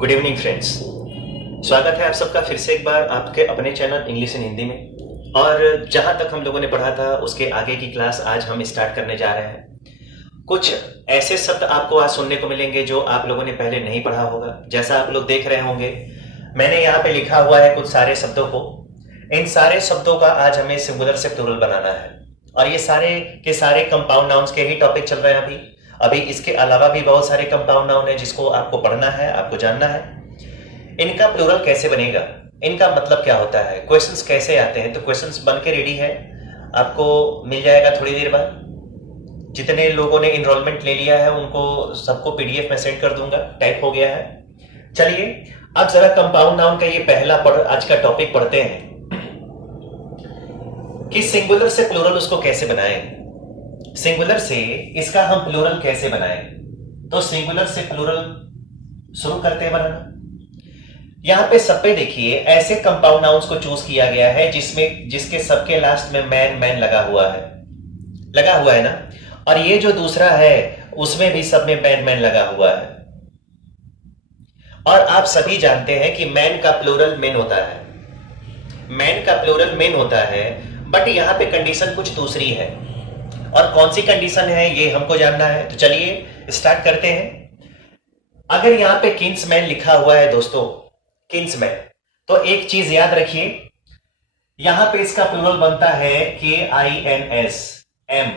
Good evening friends. स्वागत है आप सबका फिर से एक बार आपके अपने चैनल इंग्लिश इन हिंदी में। और जहां तक हम लोगों ने पढ़ा था उसके आगे की क्लास आज हम स्टार्ट करने जा रहे हैं। कुछ ऐसे शब्द आपको आज सुनने को मिलेंगे जो आप लोगों ने पहले नहीं पढ़ा होगा। जैसा आप लोग देख रहे होंगे मैंने यहाँ पे लिखा हुआ है कुछ सारे शब्दों को। इन सारे शब्दों का आज हमें सिंगुलर से प्लूरल बनाना है और ये सारे के सारे कंपाउंड नाउन्स के ही टॉपिक चल रहे हैं अभी। अभी इसके अलावा भी बहुत सारे कंपाउंड नाउन है जिसको आपको पढ़ना है, आपको जानना है। इनका प्लूरल कैसे बनेगा, इनका मतलब क्या होता है, क्वेश्चंस कैसे आते हैं। तो क्वेश्चंस बन के रेडी है, आपको मिल जाएगा थोड़ी देर बाद। जितने लोगों ने इनरोलमेंट ले लिया है उनको सबको पीडीएफ में सेंड कर दूंगा, टाइप हो गया है। चलिए अब जरा कंपाउंड नाउन का ये पहला आज का टॉपिक पढ़ते हैं कि सिंगुलर से प्लूरल उसको कैसे बनाएं। सिंगुलर से इसका हम प्लूरल कैसे बनाएं। तो सिंगुलर से प्लूरल शुरू करते हैं बनाना। यहां पे सब पे देखिए ऐसे कंपाउंड नाउन्स को चूज किया गया है जिसके सबके लास्ट में मैन मैन लगा हुआ है ना। और ये जो दूसरा है उसमें भी सब में मैन मैन लगा हुआ है। और आप सभी जानते हैं कि मैन का प्लूरल मेन होता है, मैन का प्लूरल मेन होता है। बट यहां पे कंडीशन कुछ दूसरी है, और कौन सी कंडीशन है ये हमको जानना है। तो चलिए स्टार्ट करते हैं। अगर यहां पे किंग्समैन लिखा हुआ है दोस्तों, किंग्समैन, तो एक चीज याद रखिए, यहां पे इसका प्लूरल बनता है KINS, एम।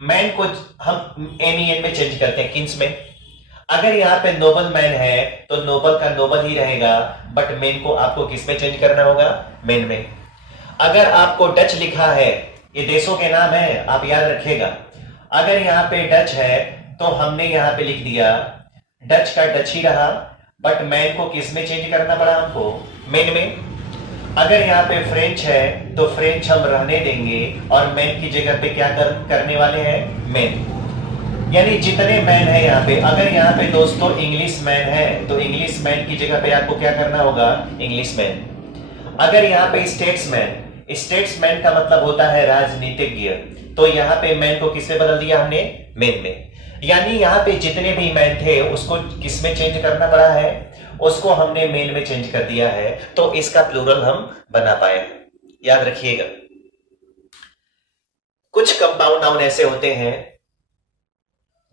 मैन को हम MEN में चेंज करते हैं, किंग्समैन। अगर यहां पे नोबल मैन है तो नोबल का नोबल ही रहेगा, बट मैन को आपको किस में चेंज करना होगा, मैन में। अगर आपको डच लिखा है, ये देशों के नाम है आप याद रखिएगा। अगर यहां पे डच है तो हमने यहां पे लिख दिया डच का डच ही रहा, बट मैन को किस में चेंज करना पड़ा हमको, मैन में। अगर यहां पे फ्रेंच है तो फ्रेंच हम रहने देंगे और मैन की जगह पे क्या करने वाले हैं, मैन। यानी जितने मैन है यहां पे, अगर यहां पे दोस्तों इंग्लिश मैन है तो इंग्लिश मैन की जगह पे आपको क्या करना होगा, इंग्लिश मैन। अगर यहां पे स्टेट्समैन, स्टेट्समैन का मतलब होता है राजनीतिज्ञ, तो यहां पे मैन को किससे बदल दिया हमने, मैन में। यानी यहां पे जितने भी मैन थे उसको किस में चेंज करना पड़ा है, उसको हमने मेन में चेंज कर दिया है। तो इसका प्लूरल हम बना पाए, याद रखिएगा। कुछ कंपाउंड नाउन ऐसे होते हैं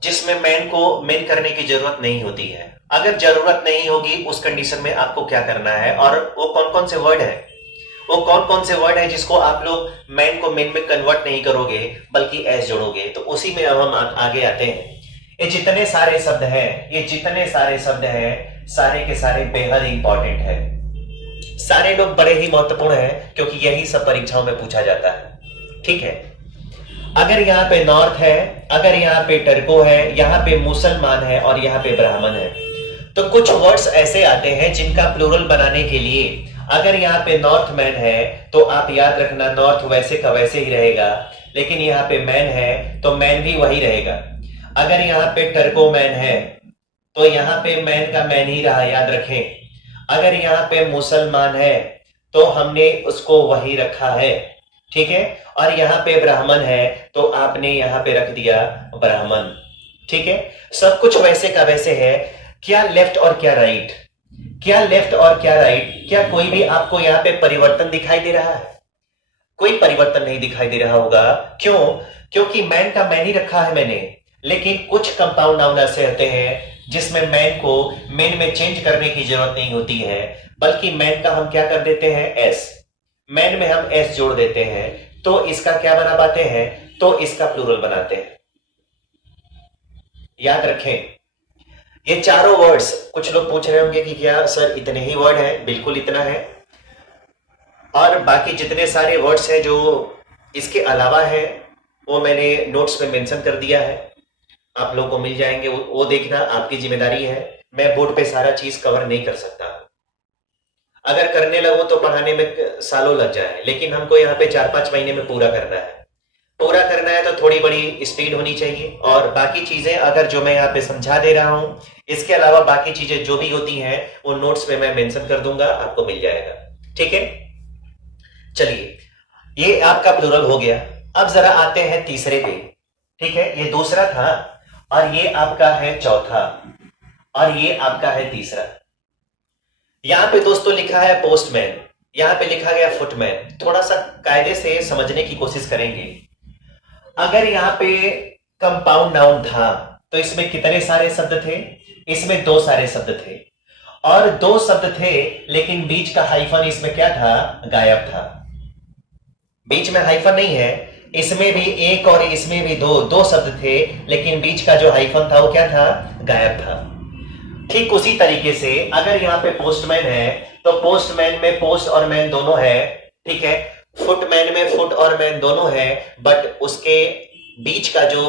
जिसमें मैन को मेन करने की जरूरत नहीं होती है। अगर जरूरत नहीं होगी उस कंडीशन में आपको क्या करना है, और वो कौन कौन से वर्ड है, वो कौन कौन से वर्ड है जिसको आप लोग मैन को मेन में कन्वर्ट नहीं करोगे बल्कि एस जोड़ोगे। तो उसी में अब हम आगे आते हैं। ये जितने सारे शब्द हैं, ये जितने सारे शब्द हैं, सारे के सारे बेहद इंपॉर्टेंट है। सारे लोग बड़े ही महत्वपूर्ण हैं क्योंकि यही सब परीक्षाओं में पूछा जाता है, ठीक है। अगर यहाँ पे नॉर्थ है, अगर यहाँ पे टर्को है, यहाँ पे मुसलमान है और यहाँ पे ब्राह्मण है, तो कुछ वर्ड्स ऐसे आते हैं जिनका प्लूरल बनाने के लिए, अगर यहाँ पे नॉर्थ मैन है तो आप याद रखना नॉर्थ वैसे का वैसे ही रहेगा, लेकिन यहाँ पे मैन है तो मैन भी वही रहेगा। अगर यहाँ पे टर्को मैन है तो यहाँ पे मैन का मैन ही रहा, याद रखें। अगर यहाँ पे मुसलमान है तो हमने उसको वही रखा है, ठीक है। और यहाँ पे ब्राह्मण है तो आपने यहाँ पे रख दिया ब्राह्मण, ठीक है। सब कुछ वैसे का वैसे है। क्या लेफ्ट और क्या राइट, क्या लेफ्ट और क्या राइट, क्या कोई भी आपको यहाँ पे परिवर्तन दिखाई दे रहा है? कोई परिवर्तन नहीं दिखाई दे रहा होगा। क्यों? क्योंकि मैन का मैन ही रखा है मैंने। लेकिन कुछ कंपाउंड नाउन ऐसे होते हैं जिसमें मैन को मेन में चेंज करने की जरूरत नहीं होती है, बल्कि मैन का हम क्या कर देते हैं, एस। मैन में हम एस जोड़ देते हैं तो इसका क्या बना पाते हैं, तो इसका प्लूरल बनाते हैं। याद रखें ये चारों वर्ड्स। कुछ लोग पूछ रहे होंगे कि क्या सर इतने ही वर्ड है, बिल्कुल इतना है। और बाकी जितने सारे वर्ड्स हैं जो इसके अलावा है वो मैंने नोट्स में मेंशन कर दिया है, आप लोग को मिल जाएंगे, वो देखना आपकी जिम्मेदारी है। मैं बोर्ड पे सारा चीज कवर नहीं कर सकता, अगर करने लगो तो पढ़ाने में सालों लग जाए, लेकिन हमको यहाँ पे 4-5 महीने में पूरा करना है। पूरा करना है तो थोड़ी बड़ी स्पीड होनी चाहिए। और बाकी चीजें अगर जो मैं यहाँ पे समझा दे रहा हूं, इसके अलावा बाकी चीजें जो भी होती हैं वो नोट्स में मैं मेंशन कर दूंगा, आपको मिल जाएगा, ठीक है। चलिए ये आपका प्लूरल हो गया। अब जरा आते हैं तीसरे पे, ठीक है। ये दूसरा था और ये आपका है चौथा और ये आपका है तीसरा। यहां पे दोस्तों लिखा है पोस्टमैन, यहां पे लिखा गया फुटमैन। थोड़ा सा कायदे से समझने की कोशिश करेंगे। अगर यहां पे कंपाउंड नाउन था तो इसमें कितने सारे शब्द थे? इसमें दो सारे शब्द थे, और दो शब्द थे लेकिन बीच का हाइफन इसमें क्या था? गायब था। बीच में हाइफन नहीं है, इसमें भी एक और इसमें भी दो दो शब्द थे, लेकिन बीच का जो हाइफन था वो क्या था? गायब था। ठीक उसी तरीके से अगर यहाँ पे पोस्टमैन है तो पोस्टमैन में पोस्ट और मैन दोनों है, ठीक है। फुटमैन में फुट और मैन दोनों है, बट उसके बीच का जो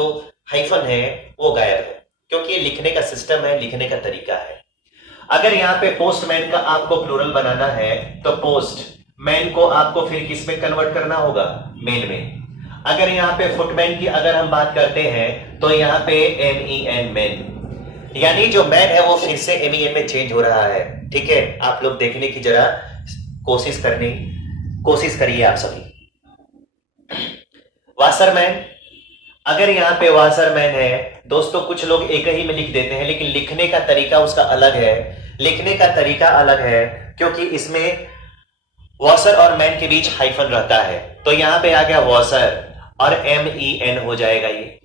हाइफन है वो गायब है, क्योंकि ये लिखने का सिस्टम है, लिखने का तरीका है। अगर यहाँ पे पोस्टमैन का आपको प्लूरल बनाना है तो पोस्ट मैन को आपको फिर किस में कन्वर्ट करना होगा? मेन में। अगर यहाँ पे फुटमैन की अगर हम बात करते हैं तो यहाँ पे MEN मैन, यानी जो मैन है वो फिर से MEN में चेंज हो रहा है, ठीक है। आप लोग देखने की जरा कोशिश करिए आप सभी। वाशरमैन, अगर यहाँ पे वाशरमैन है दोस्तों, कुछ लोग एक ही में लिख देते हैं, लेकिन लिखने का तरीका उसका अलग है। लिखने का तरीका अलग है क्योंकि इसमें वॉशर और मैन के बीच हाइफन रहता है, तो यहां पे आ गया वॉशर और MEN हो जाएगा ये।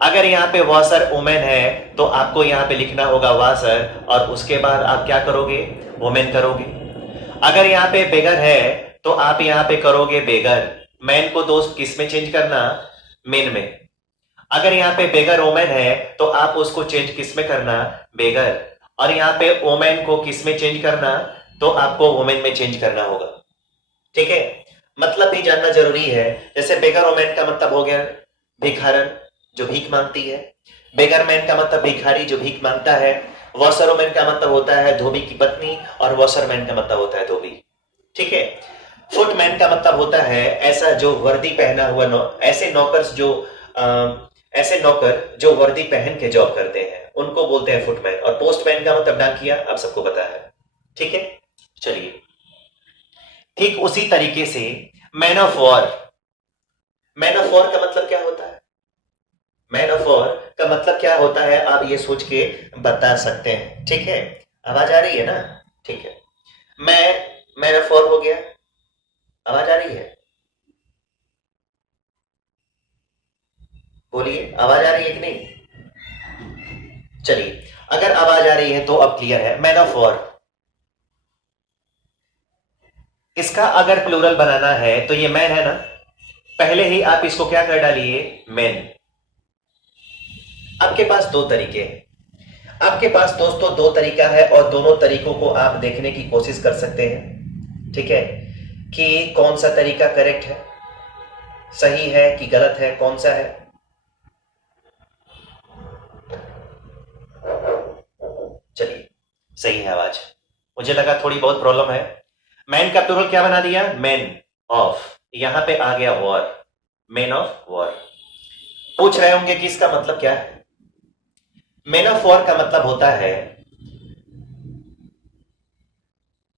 अगर यहाँ पे वॉशर वुमेन है तो आपको यहाँ पे लिखना होगा वाशर, और उसके बाद आप क्या करोगे? वुमेन करोगे। अगर यहाँ पे बेगर है तो आप यहाँ पे करोगे बेगर। मैन को दोस्त किस में चेंज करना? मेन में। अगर यहाँ पे बेगर वोमेन है तो आप उसको चेंज किस में करना? बेगर। और यहाँ पे वोमेन को किस में चेंज करना? तो आपको वोमेन में चेंज करना होगा, ठीक है। मतलब भी जानना जरूरी है। जैसे बेगर वोमेन का मतलब हो गया भिखारन, जो भीख मांगती है। बेगर मैन का मतलब भिखारी, जो भीख मांगता है। वॉशर वोमेन का मतलब होता है धोबी की पत्नी, और वॉशरमैन का मतलब होता है धोबी, ठीक है। फुटमैन का मतलब होता है ऐसा जो वर्दी पहना हुआ ऐसे नौकर जो वर्दी पहन के जॉब करते हैं, उनको बोलते हैं फुटमैन। और पोस्टमैन का मतलब डाकिया, आप सबको पता है, ठीक है। चलिए, ठीक उसी तरीके से man of war. Man of war का मतलब क्या होता है? मैन ऑफ वॉर का मतलब क्या होता है आप ये सोच के बता सकते हैं, ठीक है। आवाज आ रही है ना? ठीक है। मैन ऑफ वॉर हो गया। आवाज आ रही है? बोलिए, आवाज आ रही है कि नहीं? चलिए, अगर आवाज आ रही है तो अब क्लियर है। मैन ऑफ वॉर, इसका अगर प्लूरल बनाना है तो ये मैन है ना, पहले ही आप इसको क्या कर डालिए? मैन। आपके पास दो तरीके हैं। आपके पास दोस्तों दो तरीका है, और दोनों तरीकों को आप देखने की कोशिश कर सकते हैं, ठीक है, कि कौन सा तरीका करेक्ट है, सही है कि गलत है, कौन सा है। चलिए, सही है आवाज। मुझे लगा थोड़ी बहुत प्रॉब्लम है। मैन का प्लूरल क्या बना दिया? Man of. यहां पे आ गया वॉर, मैन ऑफ वॉर। पूछ रहे होंगे कि इसका मतलब क्या है? मैन ऑफ वॉर का मतलब होता है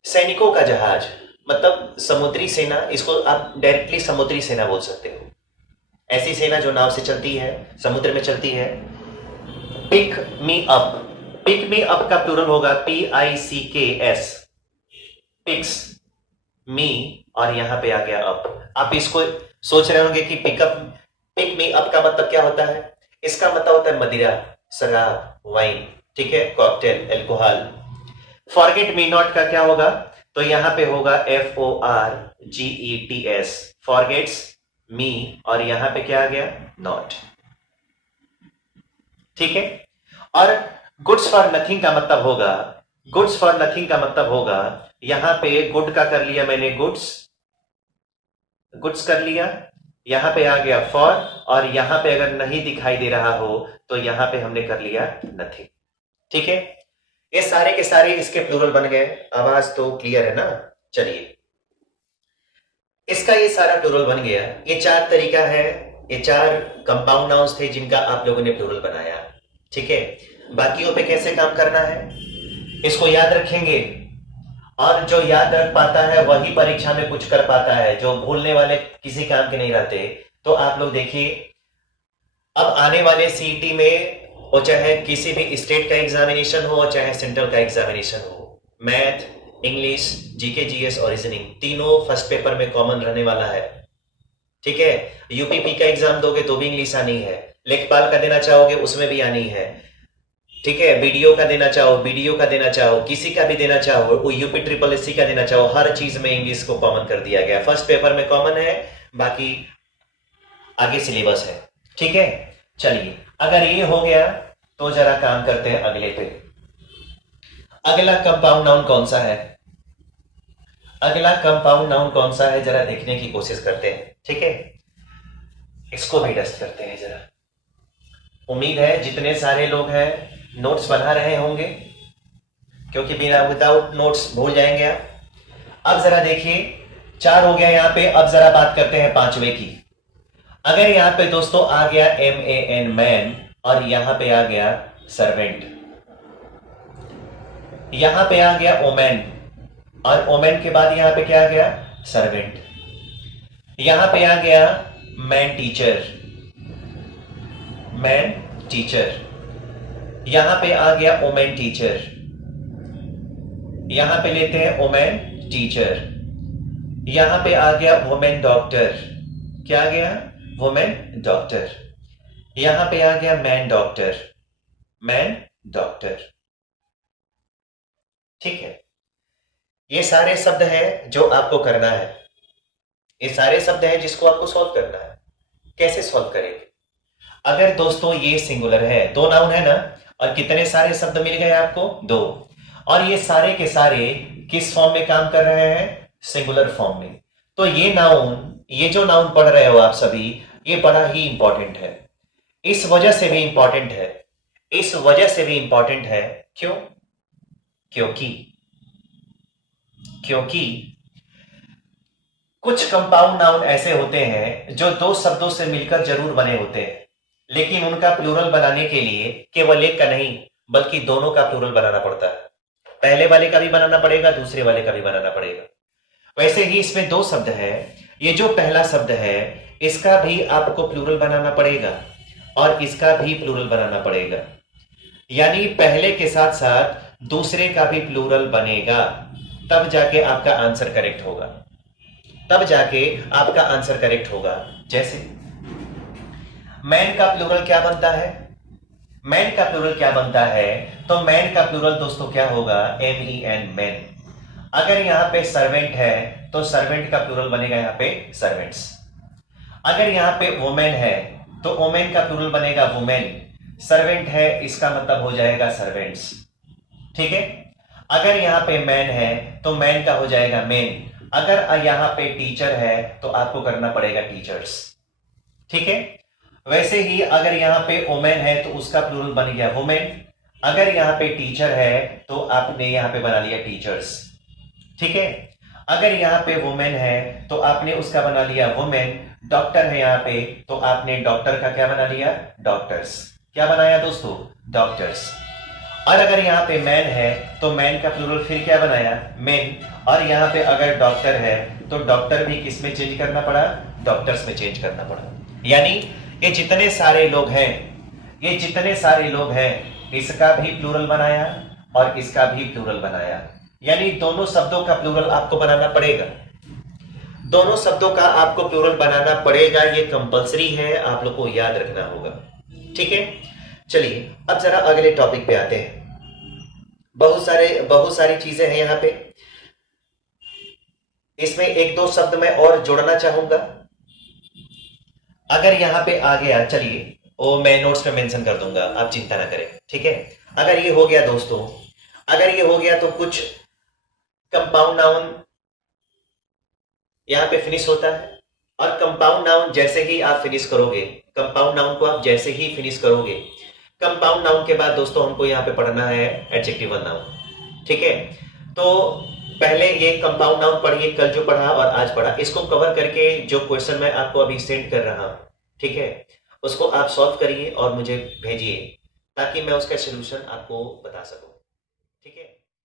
सैनिकों का जहाज, मतलब समुद्री सेना। इसको आप डायरेक्टली समुद्री सेना बोल सकते हो। ऐसी सेना जो नाव से चलती है, समुद्र में चलती है। Pick me up, pick me up का प्लूरल होगा PICKS, पिक्स मी, और यहां पे आ गया अप। आप इसको सोच रहे होंगे कि पिक मी अप का मतलब क्या होता है? इसका मतलब होता है मदिरा, शराब, वाइन, ठीक है, cocktail, alcohol. Forget me not का क्या होगा? तो यहां पे होगा FORGETS, फॉरगेट्स मी, और यहां पे क्या आ गया? नॉट, ठीक है। और गुड्स फॉर नथिंग का मतलब होगा, गुड्स फॉर नथिंग का मतलब होगा, यहां पे गुड का कर लिया मैंने, गुड्स कर लिया, यहां पे आ गया फॉर, और यहां पे अगर नहीं दिखाई दे रहा हो तो यहां पे हमने कर लिया नथिंग, ठीक है। ये सारे के सारे इसके प्लूरल बन गए। आवाज तो क्लियर है ना? चलिए, इसका ये सारा प्लूरल बन गया। ये चार तरीका है, ये चार कंपाउंड नाउन्स थे जिनका आप लोगों ने प्लूरल बनाया, ठीक है। बाकियों पे कैसे काम करना है इसको याद रखेंगे, और जो याद रख पाता है वही परीक्षा में कुछ कर पाता है, जो भूलने वाले किसी काम के नहीं रहते। तो आप लोग देखिए, अब आने वाले CET में, और चाहे किसी भी स्टेट का एग्जामिनेशन हो और चाहे सेंट्रल का एग्जामिनेशन हो, मैथ, इंग्लिश, जीके, जीएस और रीजनिंग तीनों फर्स्ट पेपर में कॉमन रहने वाला है। ठीक है, यूपीपी का एग्जाम दोगे तो भी इंग्लिश आनी है, लेखपाल का देना चाहोगे उसमें भी आनी है। ठीक है, बीडीओ का देना चाहो, बीडीओ का देना चाहो, किसी का भी देना चाहो, यूपी ट्रिपल एससी का देना चाहो, हर चीज में इंग्लिश को कॉमन कर दिया गया। फर्स्ट पेपर में कॉमन है, बाकी आगे सिलेबस है। ठीक है, चलिए अगर ये हो गया तो जरा काम करते हैं अगले पे। अगला कंपाउंड नाउन कौन सा है? अगला कंपाउंड नाउन कौन सा है जरा देखने की कोशिश करते हैं। ठीक है, इसको भी टेस्ट करते हैं जरा। उम्मीद है जितने सारे लोग हैं नोट्स बना रहे होंगे, क्योंकि बिना विदाउट नोट्स भूल जाएंगे आप। अब जरा देखिए, 4 हो गया यहां पे। अब जरा बात करते हैं 5वें की। अगर यहां पे दोस्तों आ गया MAN मैन और यहां पे आ गया सर्वेंट, यहां पे आ गया ओमेन और ओमेन के बाद यहां पे क्या आ गया? सर्वेंट। यहां पे आ गया मैन टीचर, मैन टीचर। यहां पे आ गया ओमेन टीचर, यहां पे लेते हैं ओमेन टीचर। यहां पे आ गया वुमेन डॉक्टर, क्या आ गया? Women doctor. यहां पे आ गया मैन डॉक्टर, मैन डॉक्टर। ठीक है, ये सारे शब्द हैं जो आपको करना है, ये सारे शब्द हैं जिसको आपको सॉल्व करना है। कैसे सॉल्व करेंगे? अगर दोस्तों ये सिंगुलर है, 2 नाउन है ना, और कितने सारे शब्द मिल गए आपको? 2। और ये सारे के सारे किस फॉर्म में काम कर रहे हैं? सिंगुलर फॉर्म में। तो ये नाउन, ये जो नाउन पढ़ रहे हो आप सभी, ये बड़ा ही इंपॉर्टेंट है। इस वजह से भी इंपॉर्टेंट है, इस वजह से भी इंपॉर्टेंट है। क्यों? क्योंकि कुछ कंपाउंड नाउन ऐसे होते हैं जो 2 शब्दों से मिलकर जरूर बने होते हैं, लेकिन उनका प्लूरल बनाने के लिए केवल एक का नहीं बल्कि दोनों का प्लूरल बनाना पड़ता है। पहले वाले का भी बनाना पड़ेगा, दूसरे वाले का भी बनाना पड़ेगा। वैसे ही इसमें 2 शब्द है, ये जो पहला शब्द है इसका भी आपको प्लूरल बनाना पड़ेगा और इसका भी प्लूरल बनाना पड़ेगा। यानी पहले के साथ साथ दूसरे का भी प्लूरल बनेगा, तब जाके आपका आंसर करेक्ट होगा, तब जाके आपका आंसर करेक्ट होगा। जैसे मैन का प्लूरल क्या बनता है? मैन का प्लूरल क्या बनता है? तो मैन का प्लूरल दोस्तों क्या होगा? MEN, man. अगर यहां पे सर्वेंट है तो सर्वेंट का प्लूरल बनेगा यहां पे सर्वेंट्स। अगर यहां पे वुमेन है तो वुमेन का प्लूरल बनेगा वुमेन। सर्वेंट है, इसका मतलब हो जाएगा सर्वेंट्स। ठीक है, अगर यहां पे मैन है तो मैन का हो जाएगा मेन। अगर यहां पे टीचर है तो आपको करना पड़ेगा टीचर्स। ठीक है, वैसे ही अगर यहां पे वुमेन है तो उसका प्लूरल बन गया वुमेन। अगर यहां पे टीचर है तो आपने यहां पे बना लिया टीचर्स। ठीक है, अगर यहां पे वुमेन है तो आपने उसका बना लिया वुमेन। डॉक्टर है यहां पे तो आपने डॉक्टर का क्या बना लिया? डॉक्टर्स। क्या बनाया दोस्तों? डॉक्टर्स। और अगर यहां पे मैन है तो मैन का प्लूरल फिर क्या बनाया? मेन। और यहां पे अगर डॉक्टर है तो डॉक्टर भी किस में चेंज करना पड़ा? डॉक्टर्स में चेंज करना पड़ा। यानी ये जितने सारे लोग हैं, ये जितने सारे लोग हैं, इसका भी प्लूरल बनाया और इसका भी प्लूरल बनाया। यानी दोनों शब्दों का प्लूरल आपको बनाना पड़ेगा, दोनों शब्दों का आपको प्लूरल बनाना पड़ेगा। ये कंपलसरी है, आप लोग को याद रखना होगा। ठीक है, चलिए अब जरा अगले टॉपिक पे आते हैं। बहुत सारी चीजें हैं यहां पे। इसमें 1-2 शब्द मैं और जोड़ना चाहूंगा। अगर यहां पे आ गया, चलिए वो मैं नोट्स में मेंशन कर दूंगा, आप चिंता ना करें। ठीक है, अगर ये हो गया दोस्तों, अगर ये हो गया तो कुछ कंपाउंड नाउन यहां पे फिनिश होता है। और कंपाउंड नाउन जैसे ही आप फिनिश करोगे, कंपाउंड नाउन को आप जैसे ही फिनिश करोगे, कंपाउंड नाउन के बाद दोस्तों हमको यहां पे पढ़ना है एडजेक्टिवल नाउन। ठीक है, तो पहले ये कंपाउंड नाउन पढ़िए, कल जो पढ़ा और आज पढ़ा, इसको कवर करके जो क्वेश्चन मैं आपको अभी सेंड कर रहा हूं, ठीक है, उसको आप सॉल्व करिए और मुझे भेजिए ताकि मैं उसका सोल्यूशन आपको बता सकूं।